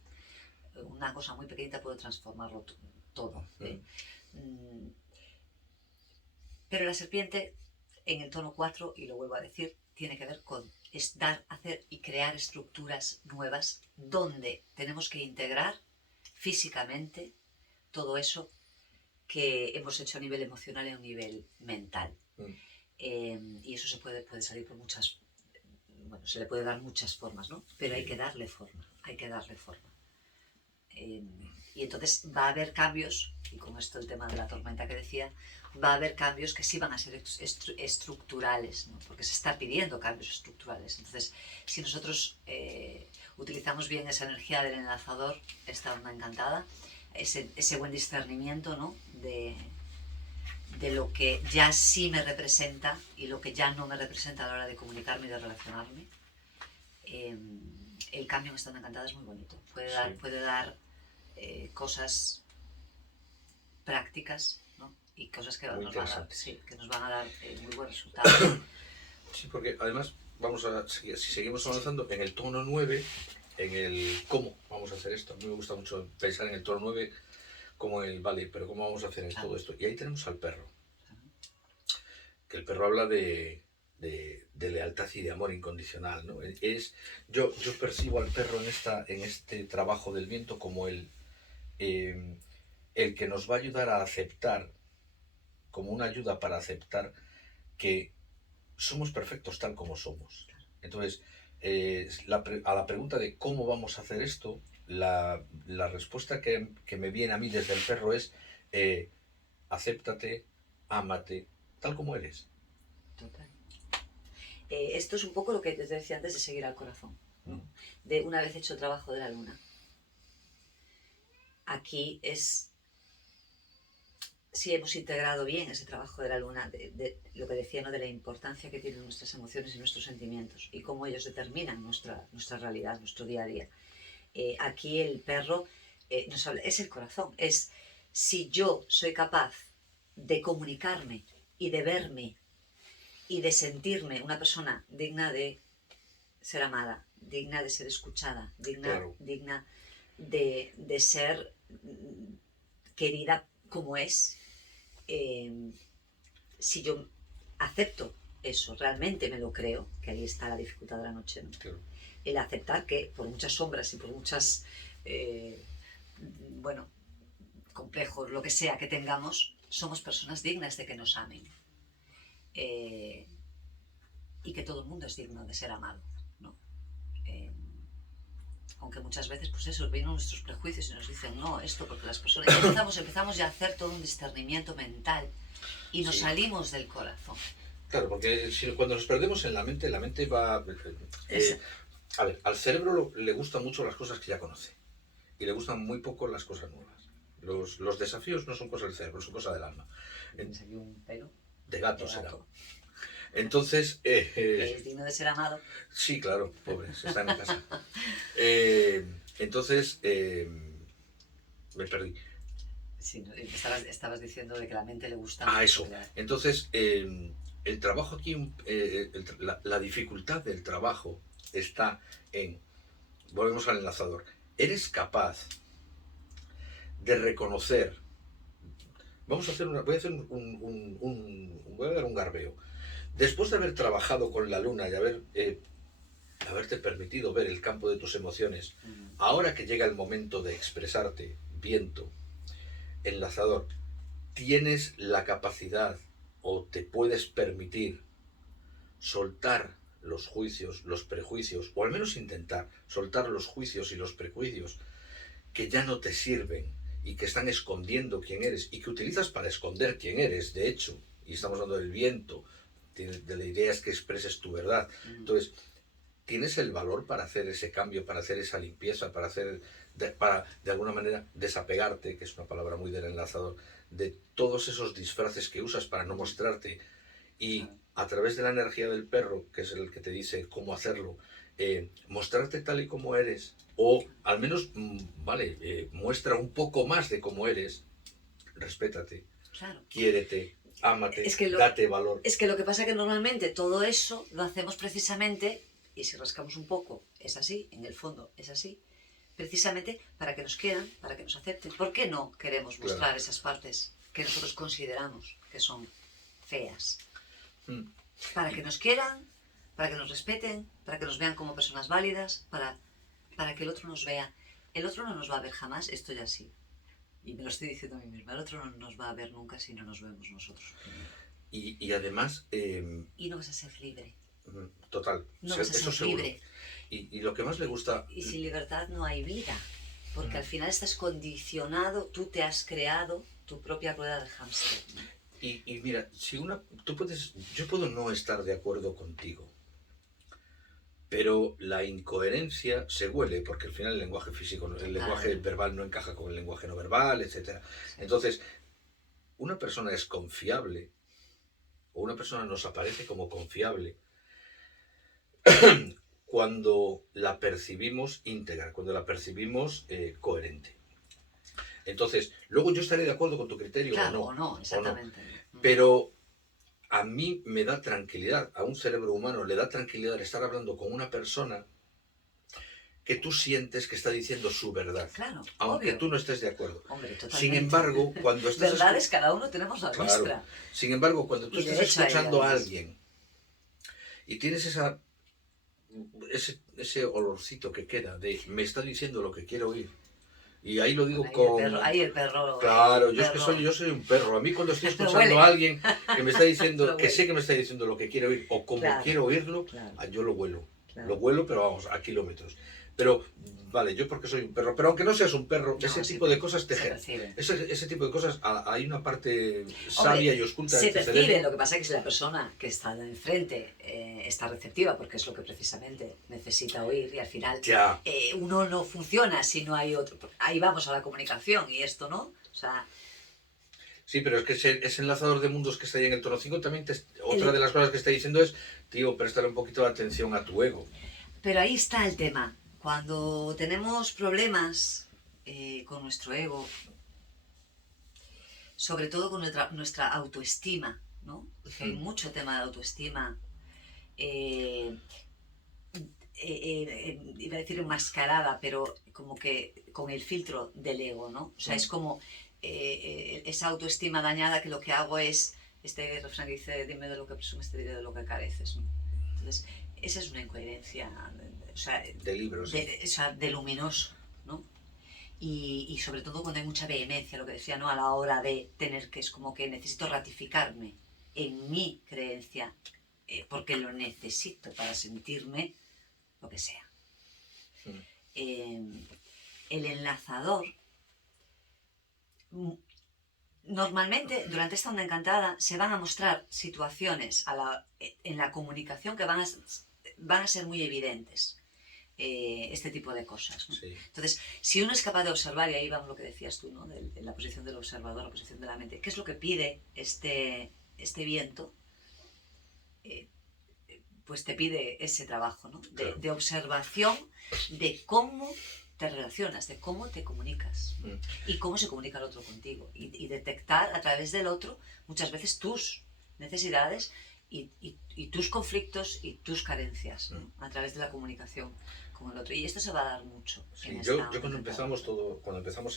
Una cosa muy pequeñita puede transformarlo todo. Pero la serpiente, en el tono 4, y lo vuelvo a decir, tiene que ver con hacer y crear estructuras nuevas donde tenemos que integrar físicamente todo eso que hemos hecho a nivel emocional y a un nivel mental. Y eso se puede salir por se le puede dar muchas formas, ¿no? Pero hay que darle forma. Y entonces va a haber cambios, y con esto el tema de la tormenta que decía, va a haber cambios que sí van a ser estructurales, ¿no? Porque se está pidiendo cambios estructurales. Entonces, si nosotros utilizamos bien esa energía del enlazador, esta onda encantada, ese buen discernimiento, ¿no? de lo que ya sí me representa y lo que ya no me representa a la hora de comunicarme y de relacionarme, el cambio en esta onda encantada es muy bonito. Puede dar cosas prácticas, ¿no? Y cosas que nos van a dar muy buen resultado. Sí, porque además, si seguimos avanzando en el tono 9, en el cómo vamos a hacer esto. A mí me gusta mucho pensar en el tono 9 como pero ¿cómo vamos a hacer todo esto? Y ahí tenemos al perro. Que el perro habla de lealtad y de amor incondicional, ¿no? Yo percibo al perro en este trabajo del viento como el que nos va a ayudar a aceptar, como una ayuda para aceptar que somos perfectos tal como somos. Entonces, a la pregunta de cómo vamos a hacer esto, la respuesta que me viene a mí desde el perro es acéptate, ámate, tal como eres. Total. Esto es un poco lo que te decía antes de seguir al corazón, ¿no? De una vez hecho el trabajo de la luna. Aquí si hemos integrado bien ese trabajo de la luna, de lo que decía, ¿no? De la importancia que tienen nuestras emociones y nuestros sentimientos y cómo ellos determinan nuestra realidad, nuestro día a día. Aquí el perro nos habla, es el corazón, es si yo soy capaz de comunicarme y de verme y de sentirme una persona digna de ser amada, digna de ser escuchada, digna de ser querida como es, si yo acepto eso, realmente me lo creo, que ahí está la dificultad de la noche, ¿no? Claro. El aceptar que por muchas sombras y por muchas complejos, lo que sea que tengamos, somos personas dignas de que nos amen. Y que todo el mundo es digno de ser amado, ¿no? Aunque muchas veces, pues eso, vienen nuestros prejuicios y nos dicen, no, esto, porque las personas... Empezamos ya a hacer todo un discernimiento mental y nos salimos del corazón. Claro, porque cuando nos perdemos en la mente va... a ver, al cerebro le gustan mucho las cosas que ya conoce y le gustan muy poco las cosas nuevas. Los desafíos no son cosas del cerebro, son cosas del alma. Tienes aquí un pelo De gato de será. gato. Entonces... Es digno de ser amado. sí, claro, pobre, está en mi casa. Entonces... me perdí. Sí, estabas diciendo de que la mente le gusta Ah, mucho. eso. Entonces, el trabajo aquí, la dificultad del trabajo está en, volvemos al enlazador, eres capaz de reconocer, voy a hacer voy a dar un garbeo. Después de haber trabajado con la luna y haberte permitido ver el campo de tus emociones, ahora que llega el momento de expresarte, viento, enlazador, tienes la capacidad o te puedes permitir soltar los juicios, los prejuicios, o al menos intentar soltar los juicios y los prejuicios que ya no te sirven y que están escondiendo quién eres y que utilizas para esconder quién eres, de hecho, y estamos hablando del viento, de la idea es que expreses tu verdad. Entonces, tienes el valor para hacer ese cambio, para hacer esa limpieza, para de alguna manera desapegarte, que es una palabra muy del enlazador, de todos esos disfraces que usas para no mostrarte y a través de la energía del perro, que es el que te dice cómo hacerlo, mostrarte tal y como eres, o al menos, muestra un poco más de cómo eres, respétate, claro. Quiérete, ámate, Es date valor. Es que lo que pasa es que normalmente todo eso lo hacemos precisamente, y si rascamos un poco, es así, en el fondo es así, precisamente para que nos quieran, para que nos acepten. ¿Por qué no queremos mostrar esas partes que nosotros consideramos que son feas? Para que nos quieran, para que nos respeten, para que nos vean como personas válidas, para que el otro nos vea. El otro no nos va a ver jamás, esto ya sí. Y me lo estoy diciendo a mí misma, el otro no nos va a ver nunca si no nos vemos nosotros primero. Y además... y no vas a ser libre. Total. No vas a ser seguro. libre. Y lo que más le gusta... Y sin libertad no hay vida. Porque al final estás condicionado, tú te has creado tu propia rueda de hámster. Y mira, yo puedo no estar de acuerdo contigo, pero la incoherencia se huele porque al final el lenguaje físico, el lenguaje verbal no encaja con el lenguaje no verbal, etc. Entonces, una persona es confiable o una persona nos aparece como confiable cuando la percibimos íntegra, cuando la percibimos coherente. Entonces, luego yo estaré de acuerdo con tu criterio o no, exactamente. Pero a mí me da tranquilidad, a un cerebro humano le da tranquilidad estar hablando con una persona que tú sientes que está diciendo su verdad, aunque tú no estés de acuerdo. Hombre, sin embargo, cuando estás... Verdades cada uno tenemos la nuestra. Sin embargo, cuando tú estás escuchando a alguien y tienes ese olorcito que queda de me está diciendo lo que quiero oír, y ahí lo digo ahí el perro. Claro, yo soy un perro. A mí cuando estoy escuchando a alguien que me está diciendo, que sé que me está diciendo lo que quiero oír o como quiero oírlo, yo lo huelo. Lo huelo, pero vamos, a kilómetros. Pero, vale, yo porque soy un perro, pero aunque no seas un perro, ese tipo de cosas te generan. Ese tipo de cosas, hay una parte sabia y oculta. Se percibe, lo que pasa es que si la persona que está enfrente está receptiva, porque es lo que precisamente necesita oír, y al final uno no funciona si no hay otro. Ahí vamos a la comunicación, y esto no. O sea, sí, pero es que ese enlazador de mundos que está ahí en el tono 5 también otra de las cosas que está diciendo es, tío, préstale un poquito de atención a tu ego. Pero ahí está el tema. Cuando tenemos problemas con nuestro ego, sobre todo con nuestra autoestima, ¿no? Porque hay mucho tema de autoestima, iba a decir enmascarada, pero como que con el filtro del ego, ¿no? O sea, es como esa autoestima dañada que lo que hago es, este refrán que dice, dime de lo que presumes, te diré de lo que careces, ¿no? Entonces, esa es una incoherencia, o sea, de libros. De luminoso, ¿no? Y sobre todo cuando hay mucha vehemencia, lo que decía, ¿no? A la hora de tener que, es como que necesito ratificarme en mi creencia, porque lo necesito para sentirme lo que sea. El enlazador Normalmente, durante esta onda encantada, se van a mostrar situaciones en la comunicación que van a ser muy evidentes. Este tipo de cosas, ¿no? Sí. Entonces, si uno es capaz de observar, y ahí vamos lo que decías tú, ¿no? De la posición del observador, la posición de la mente, ¿qué es lo que pide este viento? Pues te pide ese trabajo, ¿no? Claro. De observación de cómo te relacionas, de cómo te comunicas y cómo se comunica el otro contigo y detectar a través del otro muchas veces tus necesidades y tus conflictos y tus carencias, ¿no? A través de la comunicación con el otro. Y esto se va a dar mucho. Sí, yo cuando empezamos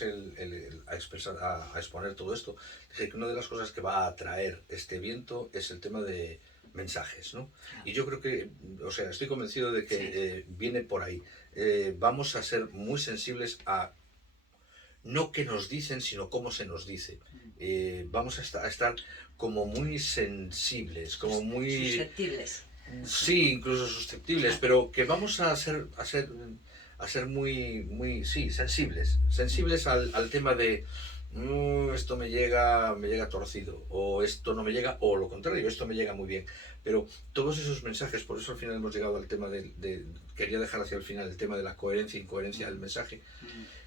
a expresar, a exponer todo esto, dije que una de las cosas que va a atraer este viento es el tema de mensajes, ¿no? Claro. Y yo creo que, o sea, estoy convencido de que Sí. viene por ahí. Vamos a ser muy sensibles a no qué nos dicen, sino cómo se nos dice. Vamos a estar como muy sensibles, como muy... Susceptibles. Sí, incluso susceptibles, pero que vamos a ser muy, sí, sensibles al tema de esto me llega torcido, o esto no me llega, o lo contrario, esto me llega muy bien. Pero todos esos mensajes, por eso al final hemos llegado al tema quería dejar hacia el final el tema de la coherencia e incoherencia del mensaje.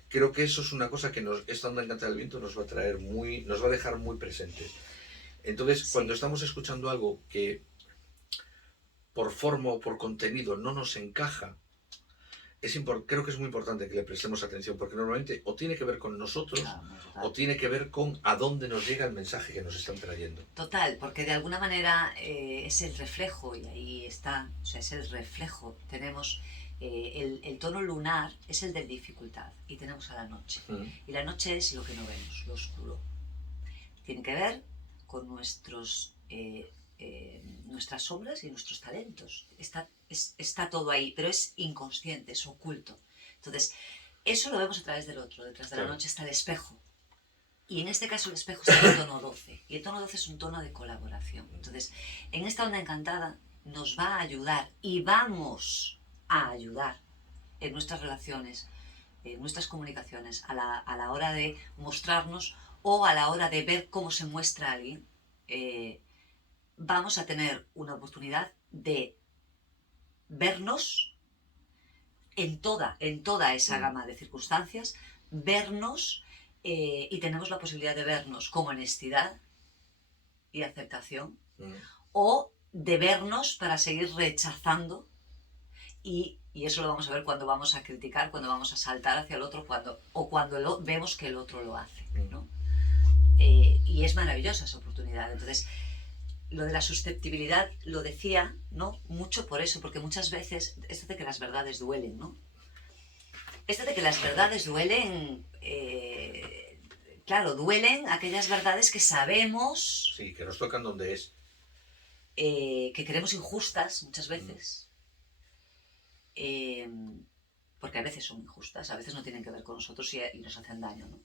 Creo que eso es una cosa que esta onda encantada del viento nos va a traer nos va a dejar muy presentes. Entonces, Sí. cuando estamos escuchando algo que por forma o por contenido no nos encaja, creo que es muy importante que le prestemos atención, porque normalmente o tiene que ver con nosotros, o tiene que ver con a dónde nos llega el mensaje que nos están trayendo. Total, porque de alguna manera es el reflejo, y ahí está, o sea, es el reflejo. Tenemos el tono lunar, es el de dificultad, y tenemos a la noche. Y la noche es lo que no vemos, lo oscuro. Tiene que ver con nuestras sombras y nuestros talentos. Está todo ahí, pero es inconsciente, es oculto. Entonces, eso lo vemos a través del otro. Detrás de la noche está el espejo. Y en este caso el espejo está en el tono 12. Y el tono 12 es un tono de colaboración. Entonces, en esta onda encantada nos va a ayudar y vamos a ayudar en nuestras relaciones, en nuestras comunicaciones, a la hora de mostrarnos o a la hora de ver cómo se muestra alguien. Vamos a tener una oportunidad de vernos en toda esa gama de circunstancias, vernos y tenemos la posibilidad de vernos con honestidad y aceptación o de vernos para seguir rechazando y eso lo vamos a ver cuando vamos a criticar, cuando vamos a saltar hacia el otro cuando vemos que el otro lo hace, ¿no? Y es maravillosa esa oportunidad. Entonces, lo de la susceptibilidad lo decía, ¿no? Mucho por eso, porque muchas veces esto de que las verdades duelen, ¿no? Esto de que las verdades duelen, claro, duelen aquellas verdades que sabemos... Sí, que nos tocan donde es. Que creemos injustas muchas veces. Porque a veces son injustas, a veces no tienen que ver con nosotros y nos hacen daño, ¿no?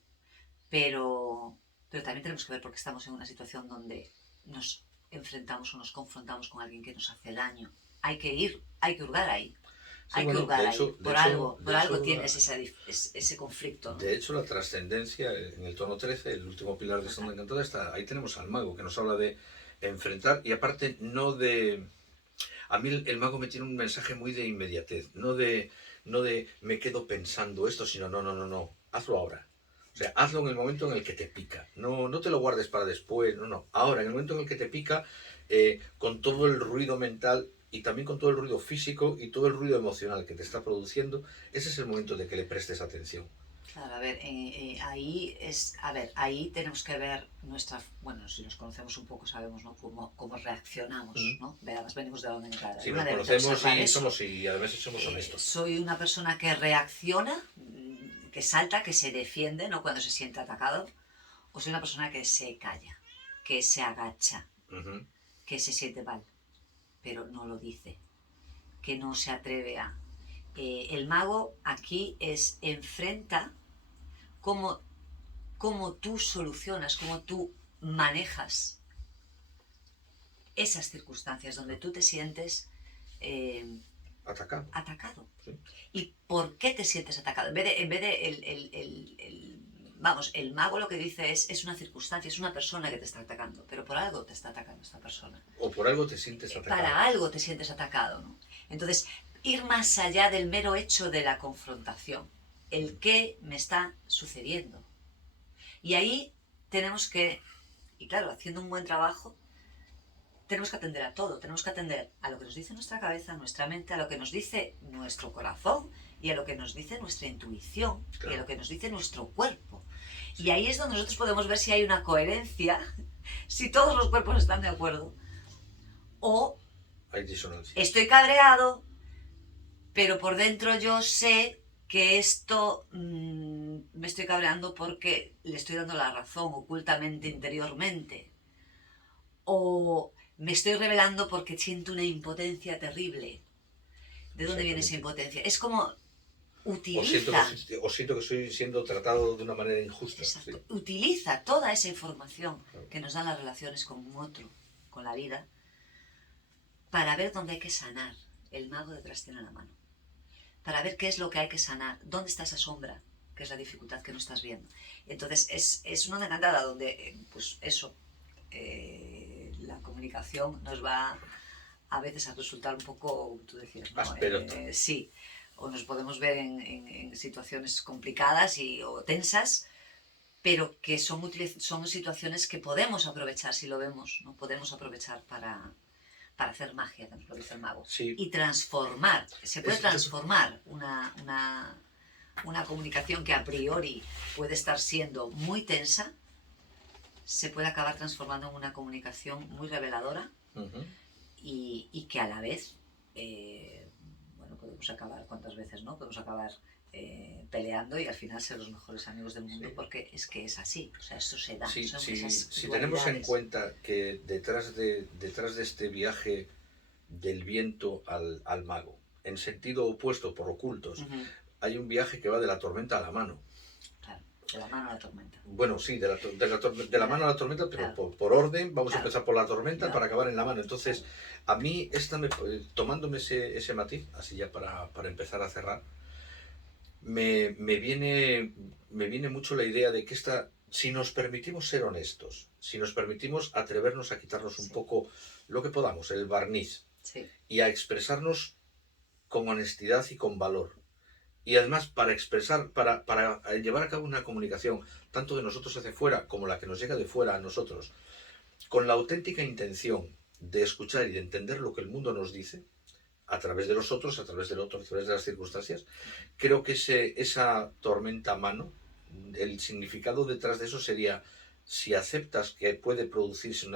Pero también tenemos que ver porque estamos en una situación donde nos enfrentamos o nos confrontamos con alguien que nos hace daño. Hay que hurgar ahí. Sí, hay bueno, que hurgar de hecho, ahí. Por algo tienes ese conflicto, ¿no? De hecho, la trascendencia en el tono 13, el último pilar de esta onda encantada, ahí tenemos al mago, que nos habla de enfrentar, y aparte no de... A mí el mago me tiene un mensaje muy de inmediatez, no de me quedo pensando esto, sino no, hazlo ahora. O sea, hazlo en el momento en el que te pica. No te lo guardes para después, no. Ahora, en el momento en el que te pica, con todo el ruido mental y también con todo el ruido físico y todo el ruido emocional que te está produciendo, ese es el momento de que le prestes atención. Claro, a ver, ahí tenemos que ver bueno, si nos conocemos un poco sabemos, ¿no? Cómo reaccionamos, ¿no? Además venimos de la onda encantada. Sí, nos conocemos y además somos honestos. Soy una persona que reacciona, que salta, que se defiende, ¿no? Cuando se siente atacado, o soy una persona que se calla, que se agacha, que se siente mal, pero no lo dice, que no se atreve a... el mago aquí enfrenta cómo tú solucionas, cómo tú manejas esas circunstancias donde tú te sientes atacado. ¿Sí? ¿Y por qué te sientes atacado? En vez de vamos, el mago lo que dice es una circunstancia, es una persona que te está atacando, pero por algo te está atacando esta persona. O por algo te sientes atacado. Para algo te sientes atacado, ¿no? Entonces, ir más allá del mero hecho de la confrontación, el qué me está sucediendo. Y ahí tenemos que, y claro, haciendo un buen trabajo, tenemos que atender a todo, tenemos que atender a lo que nos dice nuestra cabeza, nuestra mente, a lo que nos dice nuestro corazón y a lo que nos dice nuestra intuición, claro, y a lo que nos dice nuestro cuerpo. Sí. Y ahí es donde nosotros podemos ver si hay una coherencia, si todos los cuerpos están de acuerdo, o hay disonancia. Estoy cabreado, pero por dentro yo sé que esto me estoy cabreando porque le estoy dando la razón ocultamente, interiormente. O me estoy rebelando porque siento una impotencia terrible. ¿De dónde viene esa impotencia? Es como utiliza... O siento que estoy siendo tratado de una manera injusta. Exacto. Sí. Utiliza toda esa información que nos dan las relaciones con otro, con la vida, para ver dónde hay que sanar. El mago detrás tiene la mano. Para ver qué es lo que hay que sanar. ¿Dónde está esa sombra? Que es la dificultad que no estás viendo. Entonces, es una encantada donde, pues eso... la comunicación nos va a veces a resultar un poco, tú decías, ¿no? Sí, o nos podemos ver en situaciones complicadas o tensas, pero que son situaciones que podemos aprovechar, si lo vemos, ¿no? Podemos aprovechar para hacer magia, que nos lo dice el mago, sí. Y transformar, se puede transformar una comunicación que a priori puede estar siendo muy tensa, se puede acabar transformando en una comunicación muy reveladora y que a la vez, bueno, podemos acabar, ¿cuántas veces no? Podemos acabar peleando y al final ser los mejores amigos del mundo, sí. Porque es que es así, o sea, eso se da. Sí, si tenemos en cuenta que detrás de este viaje del viento al mago, en sentido opuesto, por ocultos, hay un viaje que va de la tormenta a la mano. De la mano a la tormenta. Bueno, sí, de la mano a la tormenta, pero claro. por orden, vamos a empezar por la tormenta para acabar en la mano. Entonces, a mí, tomándome ese matiz, así ya para empezar a cerrar, me viene mucho la idea de que si nos permitimos ser honestos, si nos permitimos atrevernos a quitarnos un poco lo que podamos, el barniz, y a expresarnos con honestidad y con valor. Y además para llevar a cabo una comunicación, tanto de nosotros hacia fuera como la que nos llega de fuera a nosotros, con la auténtica intención de escuchar y de entender lo que el mundo nos dice, a través de los otros, a través del otro, a través de las circunstancias, creo que esa tormenta a mano, el significado detrás de eso sería, si aceptas que puede producirse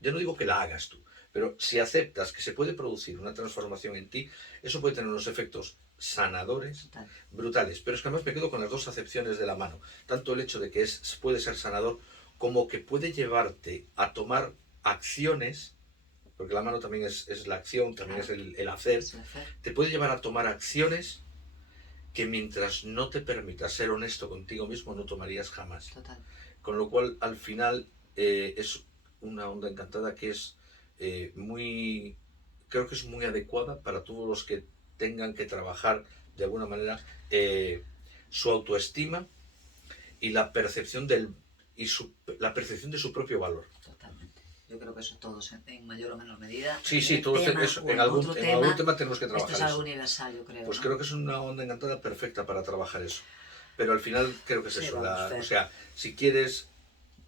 yo no digo que la hagas tú, pero si aceptas que se puede producir una transformación en ti, eso puede tener unos efectos sanadores, brutales. Pero es que además me quedo con las dos acepciones de la mano. Tanto el hecho de que puede ser sanador, como que puede llevarte a tomar acciones, porque la mano también es la acción, también es el hacer. Te puede llevar a tomar acciones que mientras no te permitas ser honesto contigo mismo, no tomarías jamás. Total. Con lo cual, al final, es una onda encantada que es creo que es muy adecuada para todos los que tengan que trabajar de alguna manera su autoestima y la percepción de su propio valor. Totalmente. Yo creo que eso todos en mayor o menor medida. Sí, todos en algún tema tenemos que trabajar. Esto es algo universal, yo creo. Pues creo que es una onda encantada perfecta para trabajar eso. Pero al final creo que es eso. O sea, si quieres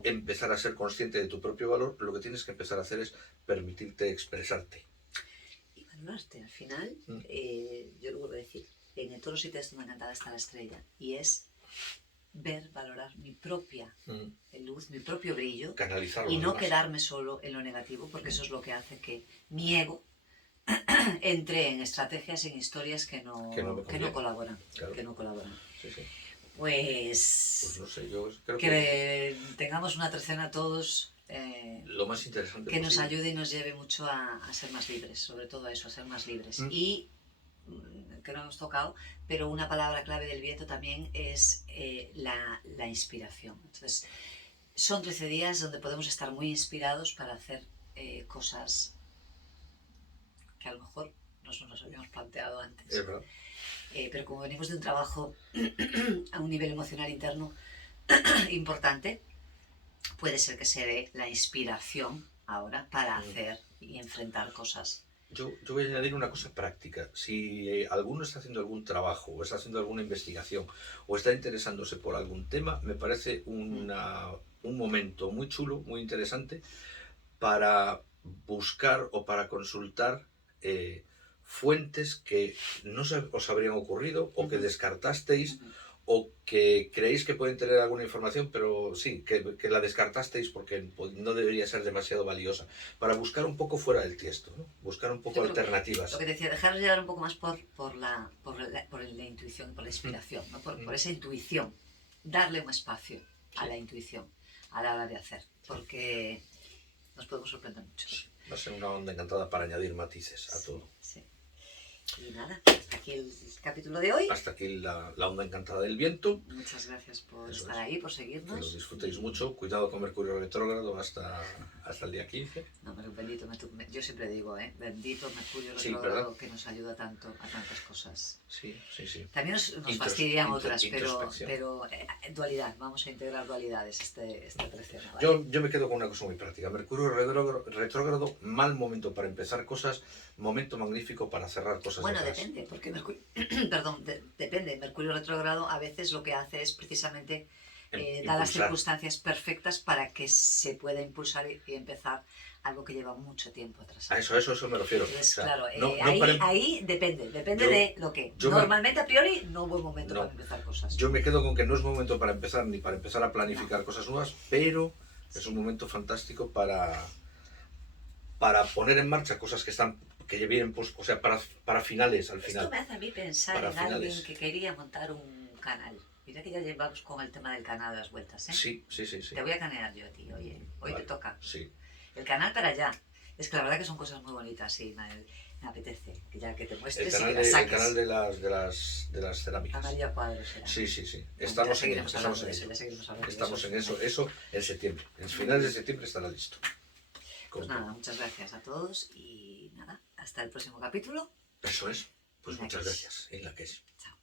empezar a ser consciente de tu propio valor, lo que tienes que empezar a hacer es permitirte expresarte. Al final, yo lo vuelvo a decir, en todos los sitios donde encantada está la estrella, y es valorar mi propia luz, mi propio brillo, canalizarlo y no quedarme solo en lo negativo, porque eso es lo que hace que mi ego entre en estrategias, en historias que no colaboran. Claro. Que no colaboran. Sí. Pues no sé, yo creo que tengamos una tercera todos. Lo más interesante que nos ayude y nos lleve mucho a ser más libres, sobre todo a eso, a ser más libres. Y, que no hemos tocado, pero una palabra clave del viento también es la inspiración. Entonces, son 13 días donde podemos estar muy inspirados para hacer cosas que a lo mejor no nos habíamos planteado antes. Es verdad. Pero como venimos de un trabajo a un nivel emocional interno, importante, puede ser que se dé la inspiración ahora para hacer y enfrentar cosas. Yo voy a añadir una cosa práctica. Si alguno está haciendo algún trabajo o está haciendo alguna investigación o está interesándose por algún tema, me parece un momento muy chulo, muy interesante para buscar o para consultar fuentes que no os habrían ocurrido o que descartasteis o que creéis que pueden tener alguna información, pero sí, que la descartasteis porque no debería ser demasiado valiosa, para buscar un poco fuera del tiesto, ¿no? Buscar un poco alternativas. Lo que decía, dejaros llevar un poco más por la intuición, por la inspiración, ¿no? por esa intuición, darle un espacio a la intuición a la hora de hacer, porque nos podemos sorprender mucho. Sí, va a ser una onda encantada para añadir matices a todo. Sí. Y nada, hasta aquí el capítulo de hoy. Hasta aquí la onda encantada del viento. Muchas gracias por estar ahí, por seguirnos. Que lo disfrutéis mucho. Cuidado con Mercurio retrógrado hasta el día 15. No, pero bendito, yo siempre digo, bendito Mercurio retrógrado, que nos ayuda tanto a tantas cosas. Sí. También nos fastidian otras, pero dualidad, vamos a integrar dualidades este 13. ¿Vale? Yo me quedo con una cosa muy práctica. Mercurio retrógrado, mal momento para empezar cosas, momento magnífico para cerrar cosas. Bueno, depende, porque depende. Mercurio retrógrado a veces lo que hace es precisamente dar las circunstancias perfectas para que se pueda impulsar y empezar algo que lleva mucho tiempo atrás. A eso me refiero. Entonces, claro, ahí depende de lo que. Normalmente, a priori, no es buen momento para empezar cosas. Yo me quedo con que no es momento para empezar ni para empezar a planificar cosas nuevas, pero es un momento fantástico para poner en marcha cosas que vienen, pues, o sea, para finales, al final. Esto me hace a mí pensar en alguien que quería montar un canal. Mira que ya llevamos con el tema del canal a las vueltas, ¿eh? Sí. Te voy a canear yo a ti, oye. Hoy vale, te toca. Sí. El canal para allá. Es que la verdad que son cosas muy bonitas, sí, me apetece. Que te muestres el canal y que las saques. El canal de las cerámicas. Amalia Cuadros será. Sí. Estamos en eso. Eso en septiembre. En finales de septiembre estará listo. Pues nada, muchas gracias a todos y nada, hasta el próximo capítulo. Eso es. Pues muchas gracias. En la que es. Chao.